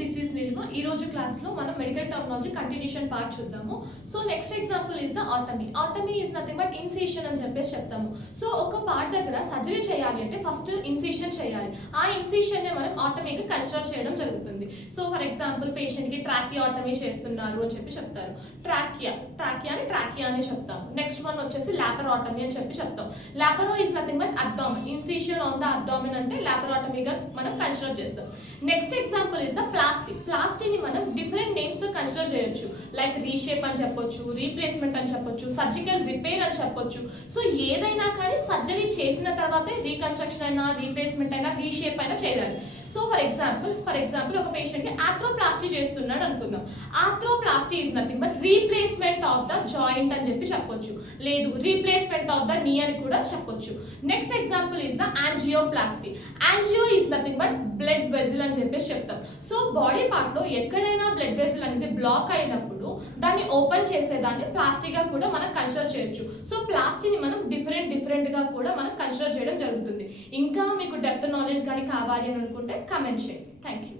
This is Nirma. ఈ రోజు క్లాస్లో మనం మెడికల్ టర్మినాలజీ కంటిన్యూషన్ పార్ట్ చూద్దాము. So next example is the otomy. Otomy is nothing but incision అని చెప్పేసి చెప్తాము. సో ఒక పార్ట్ దగ్గర సర్జరీ చేయాలి అంటే ఫస్ట్ ఇన్సిషన్ చేయాలి. ఆ ఇన్సిషన్ని మనం ఆటమీగా కన్సిడర్ చేయడం జరుగుతుంది. సో ఫర్ ఎగ్జాంపుల్ పేషెంట్కి ట్రాకియా ఆటమీ చేస్తున్నారు అని చెప్పి చెప్తారు. ట్రాకియా అని చెప్తాము. నెక్స్ట్ వన్ వచ్చేసి లాపరాటమీ అని చెప్పి చెప్తాం. Laparo is nothing but abdomen. Incision on the abdomen అంటే లాపరాటమీగా మనం కన్సిడర్ చేస్తాం. నెక్స్ట్ ఎగ్జాంపుల్ ఇస్ ద ప్లాస్టీని మనం డిఫరెంట్ నేమ్స్ తో కన్సిడర్ చేయొచ్చు. లైక్ రీషేప్ అని చెప్పొచ్చు, రీప్లేస్మెంట్ అని చెప్పొచ్చు, సర్జికల్ రిపేర్ అని చెప్పొచ్చు. సో ఏదైనా కానీ సర్జరీ చేసిన తర్వాతే రీకన్స్ట్రక్షన్ అయినా, రీప్లేస్మెంట్ అయినా, రీషేప్ అయినా చేయాలి. సో ఫర్ ఎగ్జాంపుల్ ఒక పేషెంట్కి ఆర్థ్రోప్లాస్టీ చేస్తున్నాడు అనుకుందాం. Arthroplasty is nothing but replacement of the joint అని చెప్పి చెప్పొచ్చు, లేదు రీప్లేస్మెంట్ ఆఫ్ ద నీ అని కూడా చెప్పొచ్చు. Next example is the angioplasty. Angio is nothing but blood వెజిల్ అని చెప్పేసి చెప్తాం. సో బాడీ పార్ట్లో ఎక్కడైనా బ్లడ్ వెజిల్ అనేది బ్లాక్ అయినప్పుడు దాన్ని ఓపెన్ చేసేదాన్ని ప్లాస్టీగా కూడా మనం కన్సిడర్ చేయొచ్చు. సో ప్లాస్టీని మనం డిఫరెంట్గా కూడా మనం కన్సిడర్ చేయడం జరుగుతుంది. ఇంకా మీకు డెప్త్ నాలెడ్జ్ కానీ కావాలి అని అనుకుంటే కమెంట్ చేయండి. Thank you.